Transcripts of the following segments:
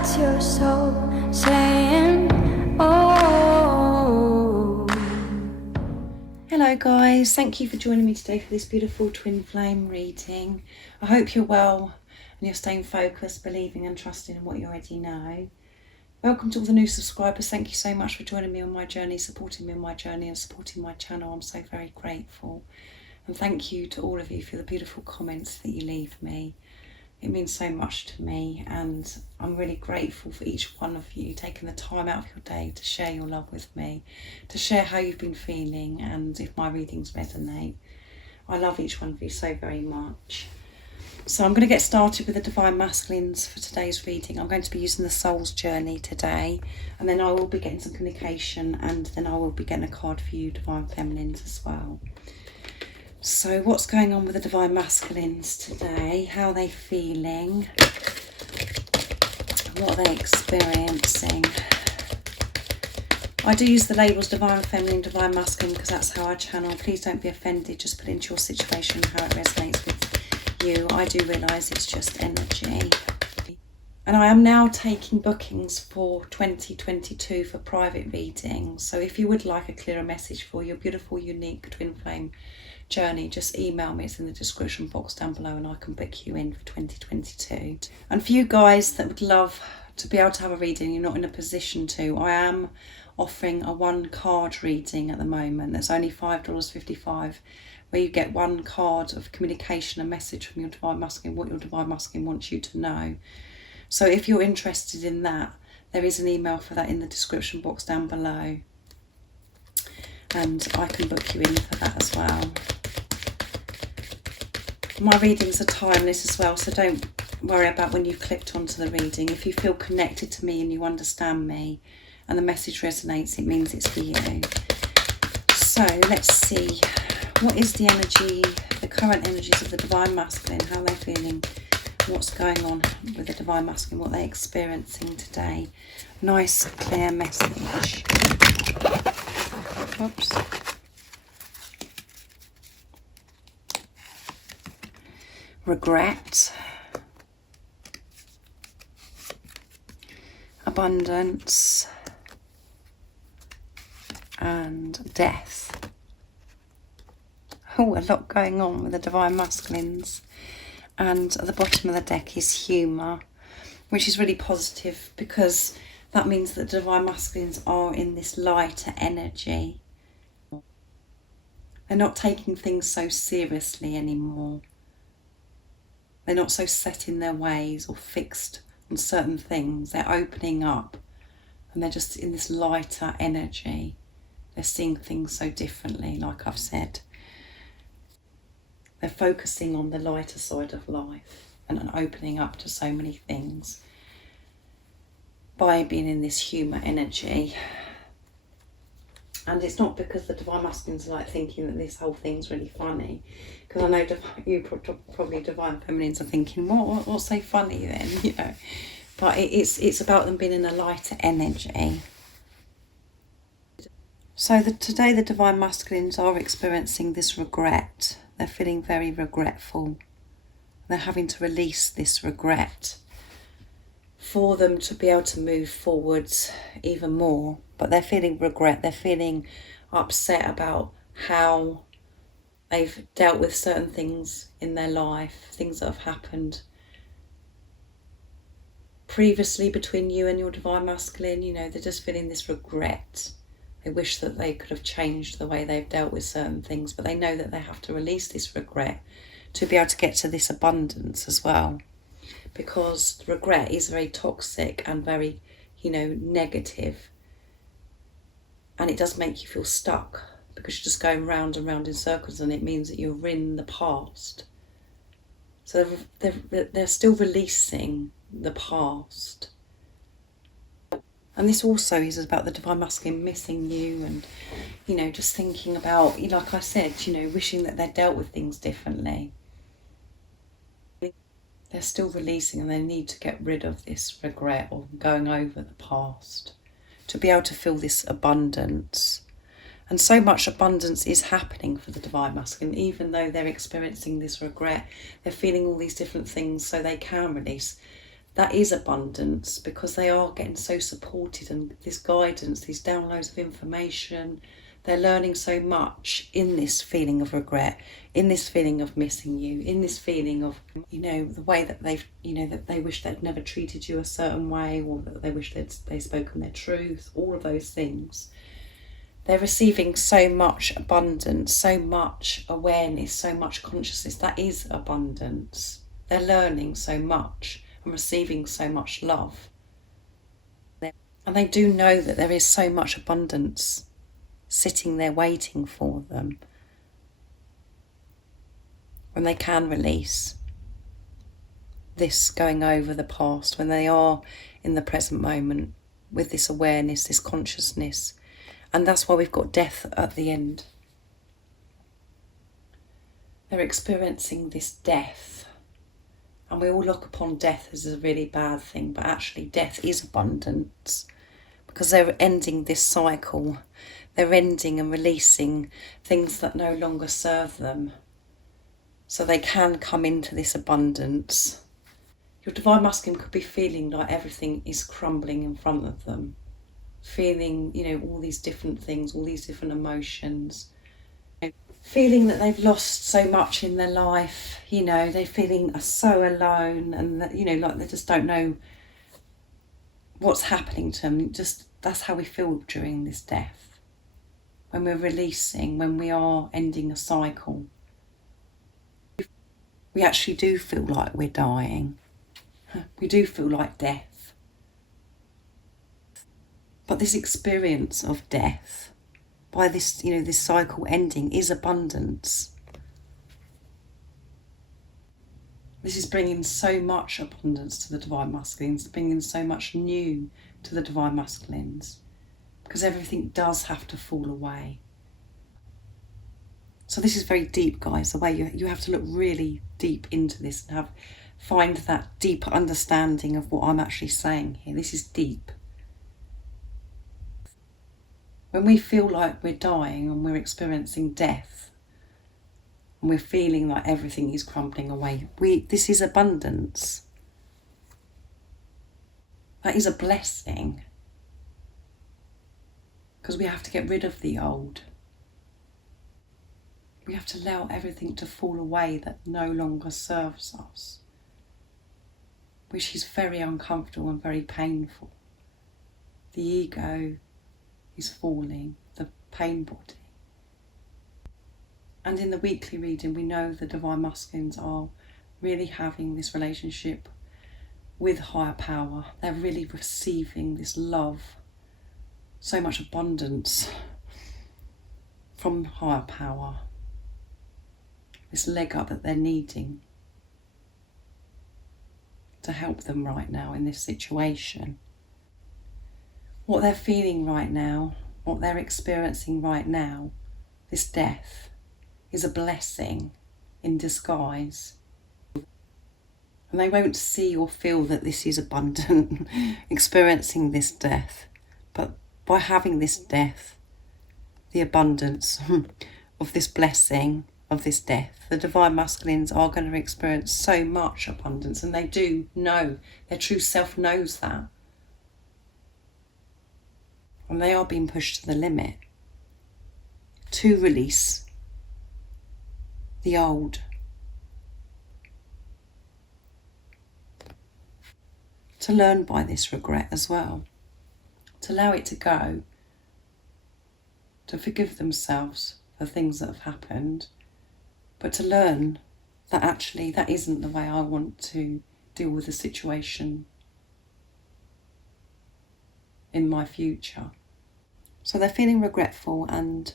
That's your soul saying, oh. Hello guys, thank you for joining me today for this beautiful twin flame reading. I hope you're well and you're staying focused, believing and trusting in what you already know. Welcome to all the new subscribers. Thank you so much for joining me on my journey, supporting me on my journey and supporting my channel. I'm so very grateful. And thank you to all of you for the beautiful comments that you leave me. It means so much to me, and I'm really grateful for each one of you taking the time out of your day to share your love with me, to share how you've been feeling and if my readings resonate. I love each one of you so very much. So I'm going to get started with the Divine Masculines for today's reading. I'm going to be using the Soul's Journey today, and then I will be getting some communication, and then I will be getting a card for you Divine Feminines as well. So what's going on with the Divine Masculines today? How are they feeling? What are they experiencing? I do use the labels Divine Feminine, Divine Masculine because that's how I channel. Please don't be offended. Just put into your situation how it resonates with you. I do realise it's just energy. And I am now taking bookings for 2022 for private readings. So if you would like a clearer message for your beautiful, unique twin flame journey, just email me. It's in the description box down below and I can book you in for 2022. And for you guys that would love to be able to have a reading, you're not in a position to, I am offering a one card reading at the moment. That's only $5.55, where you get one card of communication, a message from your Divine Masculine, what your Divine Masculine wants you to know. So if you're interested in that, there is an email for that in the description box down below. And I can book you in for that as well. My readings are timeless as well, so don't worry about when you've clicked onto the reading. If you feel connected to me and you understand me and the message resonates, it means it's for you. So let's see, what is the energy, the current energies of the Divine Masculine? How are they feeling? What's going on with the Divine Masculine? What are they experiencing today? Nice, clear message. Oops. Regret. Abundance. And death. Oh, a lot going on with the Divine Masculines. And at the bottom of the deck is humour, which is really positive because that means that the Divine Masculines are in this lighter energy. They're not taking things so seriously anymore. They're not so set in their ways or fixed on certain things. They're opening up and they're just in this lighter energy. They're seeing things so differently, like I've said. They're focusing on the lighter side of life and opening up to so many things by being in this humour energy. And it's not because the Divine Masculines are like thinking that this whole thing's really funny, because I know you probably Divine Feminines are thinking, what's so funny then, you know? But it's about them being in a lighter energy. So today the Divine Masculines are experiencing this regret. They're feeling very regretful. They're having to release this regret for them to be able to move forwards even more. But they're feeling regret. They're feeling upset about how they've dealt with certain things in their life, things that have happened previously between you and your Divine Masculine. You know, they're just feeling this regret. They wish that they could have changed the way they've dealt with certain things, but they know that they have to release this regret to be able to get to this abundance as well. Because regret is very toxic and very, you know, negative. And it does make you feel stuck because you're just going round and round in circles, and it means that you're in the past. So they're still releasing the past. And this also is about the Divine Masculine missing you and, you know, just thinking about, like I said, you know, wishing that they'd dealt with things differently. They're still releasing and they need to get rid of this regret or going over the past to be able to feel this abundance. And so much abundance is happening for the Divine Masculine, even though they're experiencing this regret. They're feeling all these different things so they can release that is abundance, because they are getting so supported, and this guidance, these downloads of information, they're learning so much in this feeling of regret, in this feeling of missing you, in this feeling of, the way that they've, that they wish they'd never treated you a certain way, or that they wish they'd spoken their truth, all of those things. They're receiving so much abundance, so much awareness, so much consciousness. That is abundance. They're learning so much and receiving so much love. And they do know that there is so much abundance sitting there waiting for them when they can release this going over the past, when they are in the present moment with this awareness, this consciousness. And that's why we've got death at the end. They're experiencing this death. And we all look upon death as a really bad thing, but actually death is abundance, because they're ending this cycle. They're ending and releasing things that no longer serve them, so they can come into this abundance. Your divine masculine could be feeling like everything is crumbling in front of them, feeling, all these different things, all these different emotions, feeling that they've lost so much in their life, they're feeling so alone, and that, like they just don't know what's happening to them. That's how we feel during this death. When we're releasing, when we are ending a cycle, we actually do feel like we're dying. We do feel like death. But this experience of death, by this, this cycle ending, is abundance. This is bringing so much abundance to the divine masculines, bringing so much new to the divine masculines, because everything does have to fall away. So this is very deep, guys, the way you have to look really deep into this and find that deeper understanding of what I'm actually saying here. This is deep. When we feel like we're dying and we're experiencing death, and we're feeling like everything is crumbling away, this is abundance. That is a blessing, because we have to get rid of the old. We have to allow everything to fall away that no longer serves us, which is very uncomfortable and very painful. The ego is falling, the pain body. And in the weekly reading, we know the divine masculines are really having this relationship with higher power. They're really receiving this love, so much abundance from higher power, this leg up that they're needing to help them right now in this situation. What they're feeling right now, what they're experiencing right now, this death, is a blessing in disguise. And they won't see or feel that this is abundant, experiencing this death. But by having this death, the abundance of this blessing, of this death, the divine masculines are going to experience so much abundance, and they do know, their true self knows that. And they are being pushed to the limit to release the old, to learn by this regret as well, to allow it to go, to forgive themselves for things that have happened, but to learn that actually that isn't the way I want to deal with the situation in my future. So they're feeling regretful, and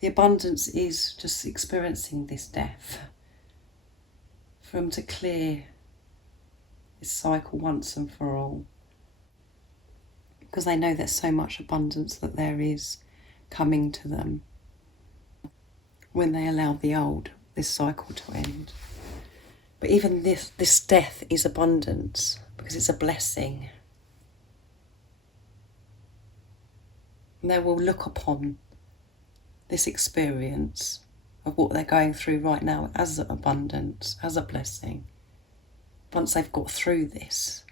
the abundance is just experiencing this death for them to clear this cycle once and for all, because they know there's so much abundance that there is coming to them when they allow the old, this cycle, to end. But even this death is abundance, because it's a blessing. And they will look upon this experience of what they're going through right now as abundance, as a blessing, once they've got through this.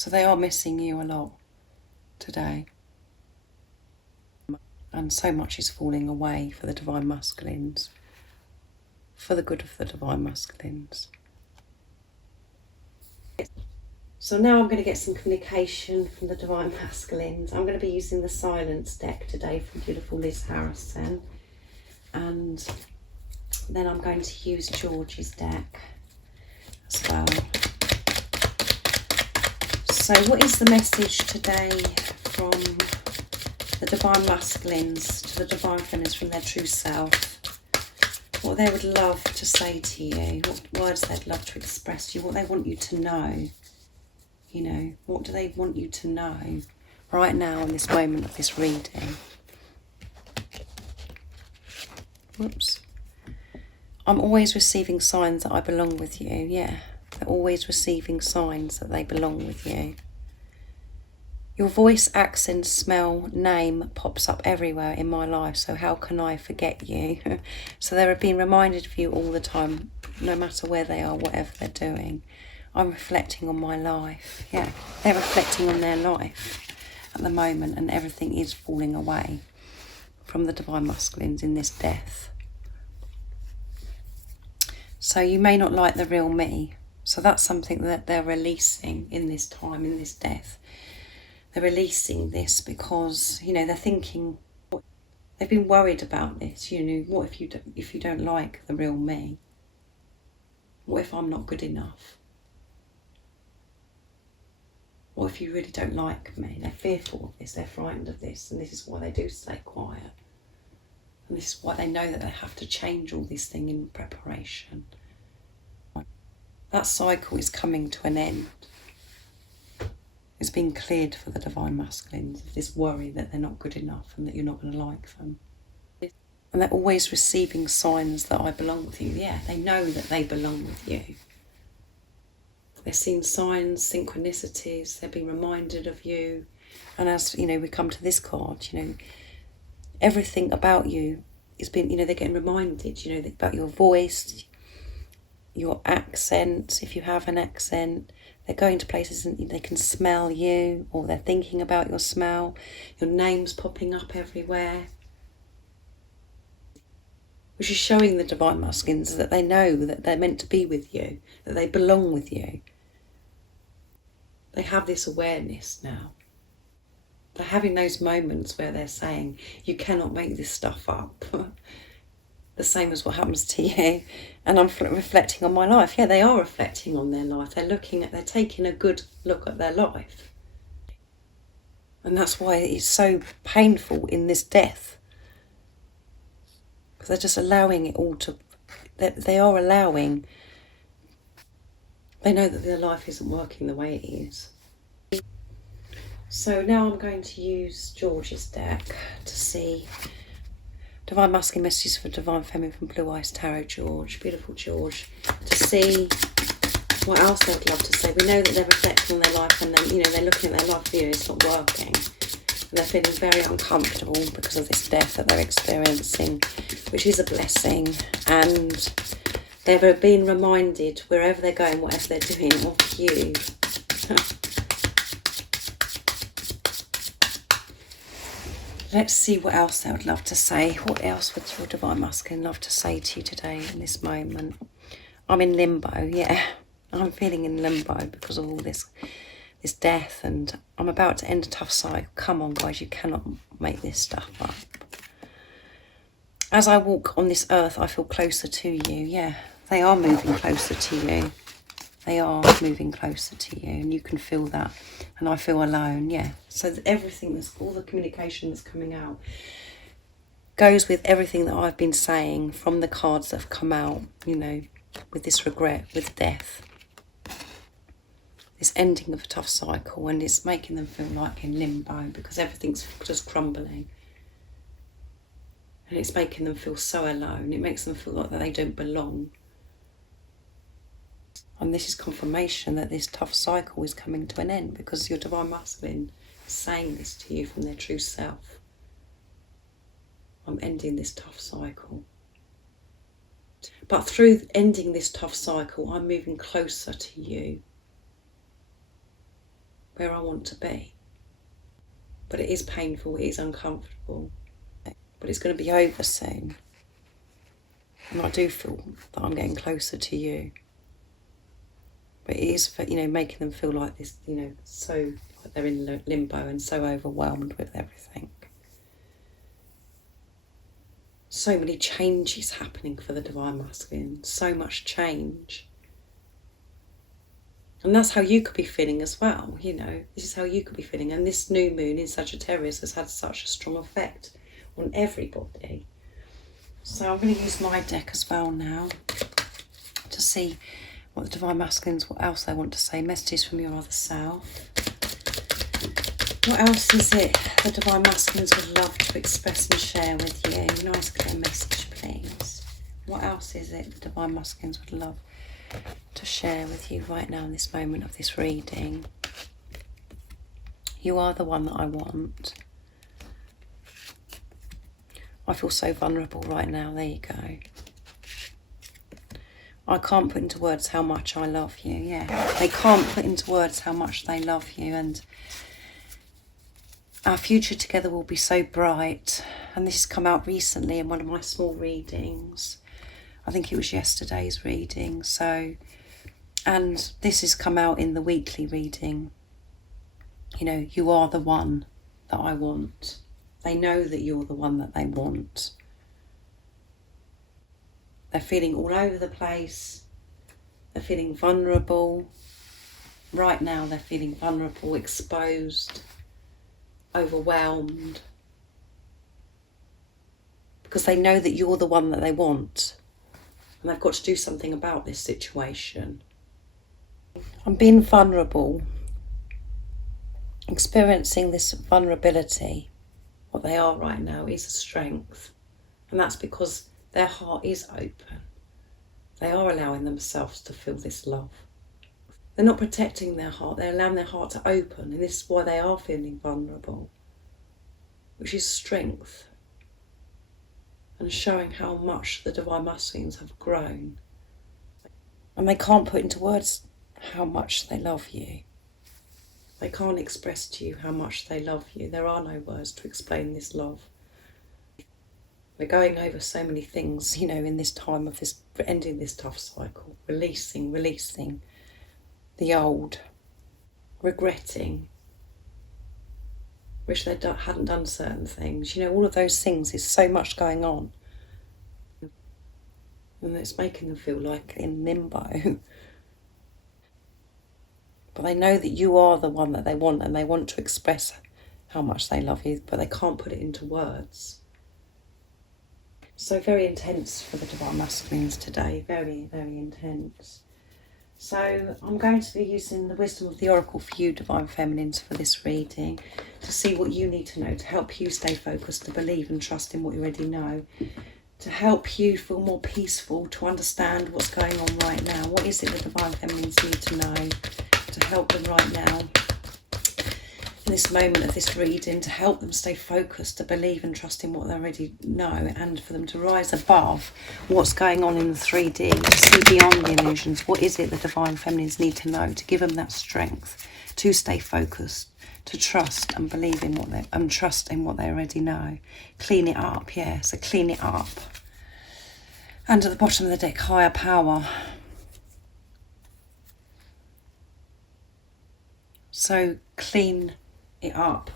So they are missing you a lot today. And so much is falling away for the Divine Masculines, for the good of the Divine Masculines. So now I'm going to get some communication from the Divine Masculines. I'm going to be using the Silence deck today from beautiful Liz Harrison. And then I'm going to use George's deck as well. So what is the message today from the Divine Masculines to the Divine Feminines from their true self? What they would love to say to you, what words they'd love to express to you, what they want you to know. You know, what do they want you to know right now in this moment of this reading? Whoops. I'm always receiving signs that I belong with you. Yeah, they're always receiving signs that they belong with you. Your voice, accent, smell, name pops up everywhere in my life, so how can I forget you? So they're being reminded of you all the time, no matter where they are, whatever they're doing. I'm reflecting on my life. Yeah, they're reflecting on their life at the moment, and everything is falling away from the Divine Masculines in this death. So you may not like the real me. So that's something that they're releasing in this time, in this death. They're releasing this because, you know, they're thinking, they've been worried about this. You know, what if you don't like the real me? What if I'm not good enough? What if you really don't like me? They're fearful of this, they're frightened of this, and this is why they do stay quiet. And this is why they know that they have to change all this thing in preparation. That cycle is coming to an end. It's been cleared for the Divine Masculines of this worry that they're not good enough and that you're not going to like them. And they're always receiving signs that I belong with you. Yeah, they know that they belong with you. They're seeing signs, synchronicities, they're being reminded of you. And as, you know, we come to this card, you know, everything about you has been, you know, they're getting reminded, you know, about your voice, your accent, if you have an accent. They're going to places and they can smell you, or they're thinking about your smell. Your name's popping up everywhere. Which is showing the Divine Masculines that they know that they're meant to be with you, that they belong with you. They have this awareness now. They're having those moments where they're saying, you cannot make this stuff up. The same as what happens to you. And I'm reflecting on my life. Yeah, they are reflecting on their life. They're taking a good look at their life. And that's why it's so painful in this death. Because they're just allowing it all to, they are allowing, they know that their life isn't working the way it is. So now I'm going to use George's deck to see Divine Masculine messages for Divine Feminine from Blue Eyes Tarot. George, beautiful George, to see what else they'd love to say. We know that they're reflecting on their life, and then, you know, they're looking at their life view, it's not working. And they're feeling very uncomfortable because of this death that they're experiencing, which is a blessing. And they're being reminded, wherever they're going, whatever they're doing, of you. Let's see what else they would love to say. What else would your Divine Masculine love to say to you today in this moment? I'm in limbo, yeah. I'm feeling in limbo because of all this death, and I'm about to end a tough cycle. Come on, guys, you cannot make this stuff up. As I walk on this earth, I feel closer to you. Yeah, they are moving closer to you. They are moving closer to you, and you can feel that. And I feel alone, yeah. So everything, all the communication that's coming out goes with everything that I've been saying from the cards that have come out, you know, with this regret, with death. This ending of a tough cycle, and it's making them feel like in limbo because everything's just crumbling. And it's making them feel so alone. It makes them feel like that they don't belong. And this is confirmation that this tough cycle is coming to an end because your Divine Masculine is saying this to you from their true self. I'm ending this tough cycle. But through ending this tough cycle, I'm moving closer to you. where I want to be. But it is painful, it is uncomfortable, but it's going to be over soon. And I do feel that I'm getting closer to you. But it is, making them feel like this, so like they're in limbo and so overwhelmed with everything. So many changes happening for the Divine Masculine, so much change. And that's how you could be feeling as well, this is how you could be feeling. And this new moon in Sagittarius has had such a strong effect on everybody. So I'm going to use my deck as well now to see what the Divine Masculines, what else they want to say. Messages from your other self. What else is it the Divine Masculines would love to express and share with you? Nice clear message, please. What else is it the Divine Masculines would love to share with you right now in this moment of this reading? You are the one that I want. I feel so vulnerable right now. There you go. I can't put into words how much I love you. Yeah, they can't put into words how much they love you, and our future together will be so bright. And this has come out recently in one of my small readings. I think it was yesterday's reading. And this has come out in the weekly reading. You are the one that I want. They know that you're the one that they want. They're feeling all over the place. They're feeling vulnerable. Right now they're feeling vulnerable, exposed, overwhelmed. Because they know that you're the one that they want. And they've got to do something about this situation. I'm being vulnerable. Experiencing this vulnerability. What they are right now is a strength. And that's because their heart is open. They are allowing themselves to feel this love. They're not protecting their heart, they're allowing their heart to open, and this is why they are feeling vulnerable, which is strength, and showing how much the Divine Masculines have grown. And they can't put into words how much they love you. They can't express to you how much they love you. There are no words to explain this love. We're going over so many things, in this time of this, ending this tough cycle, releasing the old, regretting, wish they hadn't done certain things. All of those things, is so much going on. And it's making them feel like in limbo. But they know that you are the one that they want, and they want to express how much they love you, but they can't put it into words. So very intense for the Divine Masculines today, very, very intense. So I'm going to be using the wisdom of the Oracle for you, Divine Feminines, for this reading, to see what you need to know to help you stay focused, to believe and trust in what you already know, to help you feel more peaceful, to understand what's going on right now. What is it the Divine Feminines need to know to help them right now in this moment of this reading, to help them stay focused, to believe and trust in what they already know, and for them to rise above what's going on in the 3D, to see beyond the illusions. What is it the Divine Feminines need to know to give them that strength to stay focused, to trust and believe in what they trust in what they already know. Clean it up, yeah, so clean it up. And at the bottom of the deck, higher power. So clean it up.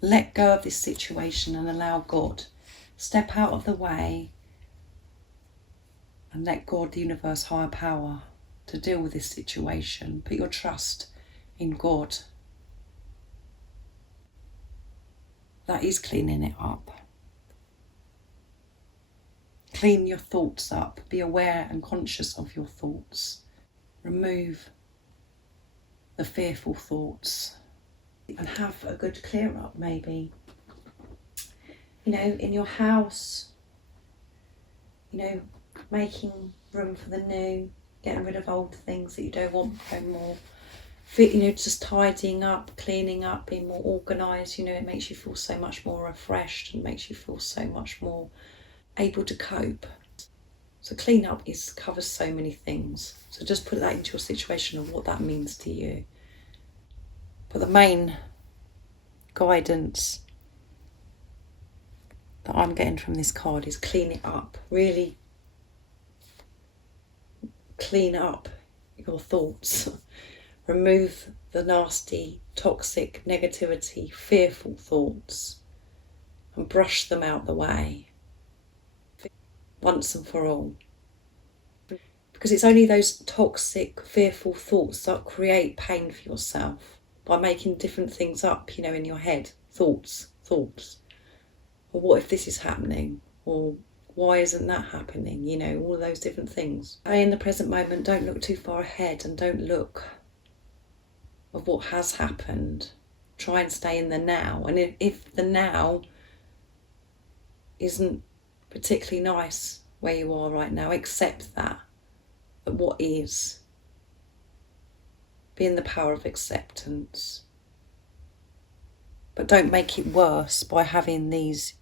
Let go of this situation and allow God. Step out of the way and let God, the universe, higher power, to deal with this situation. Put your trust in God. That is cleaning it up. Clean your thoughts up. Be aware and conscious of your thoughts. Remove the fearful thoughts. And have a good clear up, maybe. In your house, making room for the new, getting rid of old things that you don't want no more. Just tidying up, cleaning up, being more organised, it makes you feel so much more refreshed and makes you feel so much more able to cope. So clean up covers so many things. So just put that into your situation of what that means to you. But the main guidance that I'm getting from this card is clean it up. Really clean up your thoughts. Remove the nasty, toxic, negativity, fearful thoughts and brush them out the way once and for all. Because it's only those toxic, fearful thoughts that create pain for yourself by making different things up, you know, in your head. Thoughts. Or what if this is happening? Or why isn't that happening? You know, all of those different things. Stay in the present moment, don't look too far ahead, and don't look of what has happened. Try and stay in the now. And if the now isn't particularly nice where you are right now, accept that. But what is? Be in the power of acceptance. But don't make it worse by having these,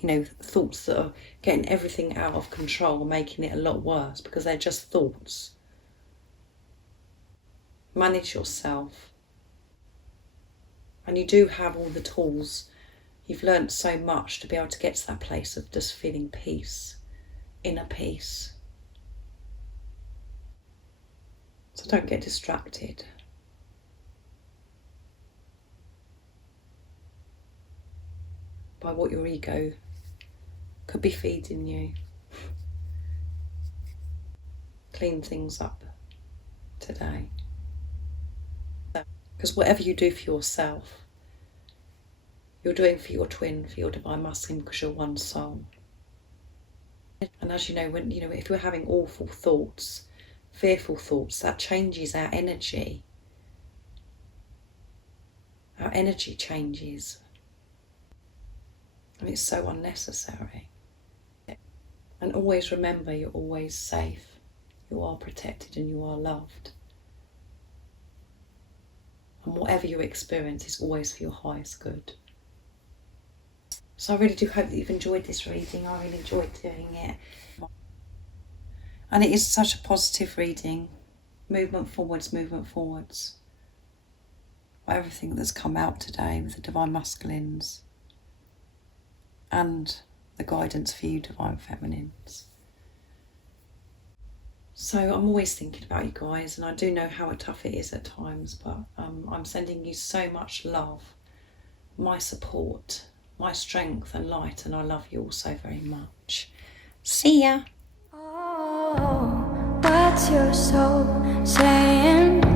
you know, thoughts that are getting everything out of control, making it a lot worse, because they're just thoughts. Manage yourself. And you do have all the tools. You've learnt so much to be able to get to that place of just feeling peace, inner peace. So don't get distracted. By what your ego could be feeding you. Clean things up today. Because whatever you do for yourself, you're doing for your twin, for your divine masculine, because you're one soul. And as you know, if we're having awful thoughts, fearful thoughts, that changes our energy. Our energy changes. And it's so unnecessary. And always remember, you're always safe. You are protected and you are loved. And whatever you experience is always for your highest good. So I really do hope that you've enjoyed this reading. I really enjoyed doing it. And it is such a positive reading. Movement forwards. Everything that's come out today with the Divine Masculines. And the guidance for you, Divine Feminines. So I'm always thinking about you guys, and I do know how tough it is at times, but I'm sending you so much love, my support, my strength and light, and I love you all so very much. See ya. Oh, what's your soul saying?